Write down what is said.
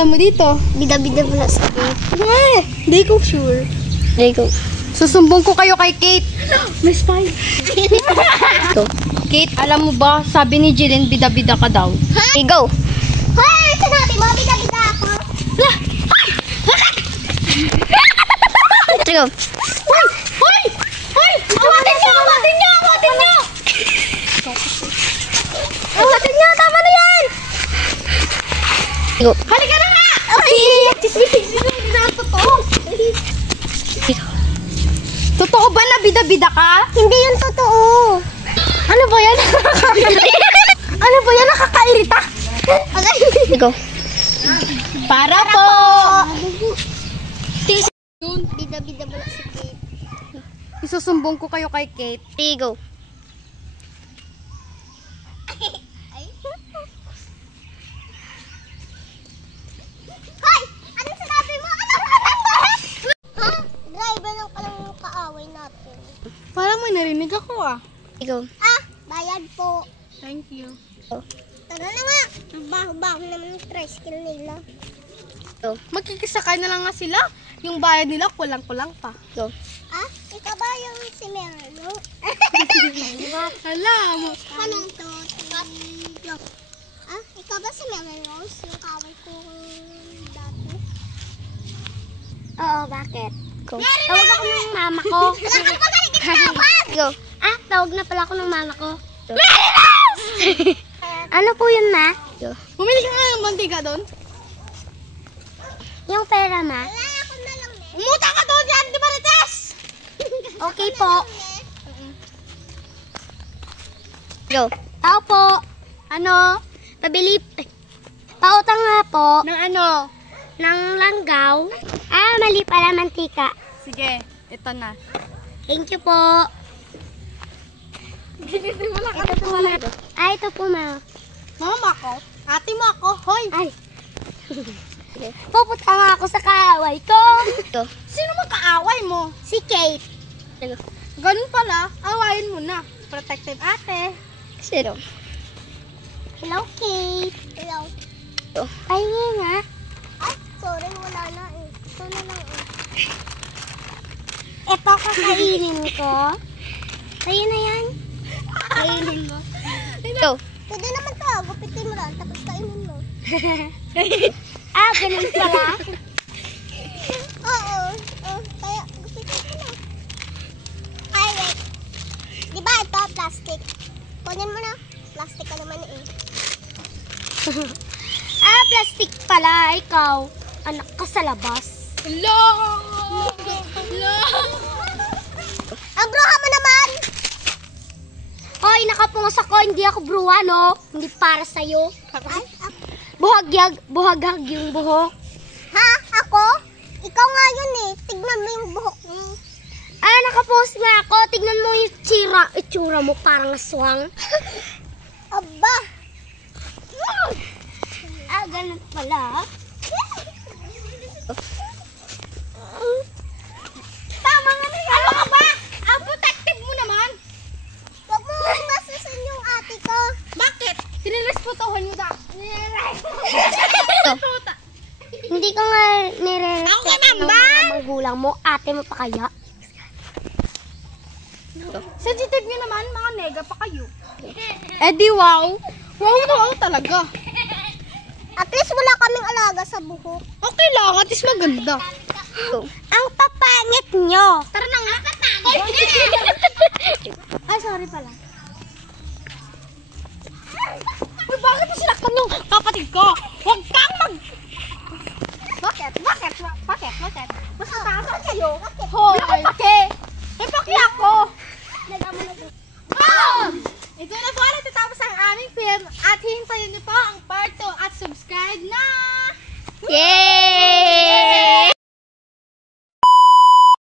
Tama dito. Bida-bida mo na sa Eh, di ko sure. There you go. Susumbong ko kayo kay Kate. May spy. Go. Kate, alam mo ba, sabi ni Jillian, bida-bida ka daw. Okay, go. Hoy, sinabi mo, bida-bida ako. Let's go. Hoy! Hoy! Hoy! Awatin niyo! Awatin niyo! Awatin niyo! Awatin niyo, tama na yan. Go. Halika na nga! Totoo ba na bida-bida ka? Hindi yun totoo. Ano ba yan? Ano ba yan? Nakakairita. Go. Para po! Bida-bida mo na si Kate. Isusumbong ko kayo kay Kate. Okay, go. Hoy! Anong sinabi mo? Ha? Driver lang palang kaaway natin. Parang may narinig ako ah. Go. Bayad po. Thank you. Tara na nga. Ang baho-baho naman ng tricycle nila. Go. Magkikisakay na lang nga sila. Yung bayad nila, kulang-kulang pa. Go. Ikaw ba yung si Merlo? Alam mo. Anong to? Ikaw ba si Merlo? Yung kaway ko dati? Oo, bakit? Go. Tawag ako ng mama ko. Go. Tawag na pala ako ng mama ko. Ano po yun, ma? Go. Bumili ka nga ng mantika doon. Yung pera, ma? Umuta ka doon yan, di ba, Rites? Okay po. Go. Tao po. Ano? Pabili. Pautang nga po. Ng ano? Ng langgaw. Mali pala, mantika. Sige, ito na. Thank you po. Ito po, ma. Ito po, ma. Mama ko? Ate mo ako? Hoy! Ay. Pupunta nga ako sa kaaway ko. Sino mo kaaway mo? Si Kate. Ganun pala, awayin mo na. Protective ate. Sino? Hello, Kate. Hello. Ay, nga. Ay, sorry, wala na eh. Ito na lang eh. Ito kakainin ko. Sa'yo na yan. Kainin mo. Go. Pwede naman ito. Gupitin mo lang, tapos kainin mo. Ganun pala. Oo. Kaya gupitin mo na. Ay, wait. Diba ito, plastic? Kunin mo na. Plastic ka naman eh. Plastic pala. Ikaw, anak ka sa labas. Hello! Hello! Ang bruha mo naman! Hoy, nakapungos ako. Hindi ako bruha, no? Hindi para sa'yo. Buhaghag yung buhok. Ha? Ako? Ikaw nga yun eh. Tignan mo yung buhok mo. Nakapungos nga ako. Tignan mo yung itsura mo parang aswang. Aba! Ganun pala. Tama nga na yan. Ano ka ba? Ang protective mo naman. Huwag mo masusun yung ate ko. Bakit? Siniresputuhan mo da. Hindi ko nga nire-respect Ako ng naman! mga magulang mo. Ate mo pa kaya? Sensitive nyo naman, mga nega pa kayo. Di wow. Wow talaga. At least wala kaming alaga sa buhok. Okay lang, at least maganda. Ang papangit nyo. Tara na nga. Ay, sorry pala. Uy, bakit mo sinaktan yung kapatid ko? Huwag kang Bakit? Mas mataas kayo? Hoy! May pakya ko! Ito na po, natatapos ang aming film at hintayin niyo po ang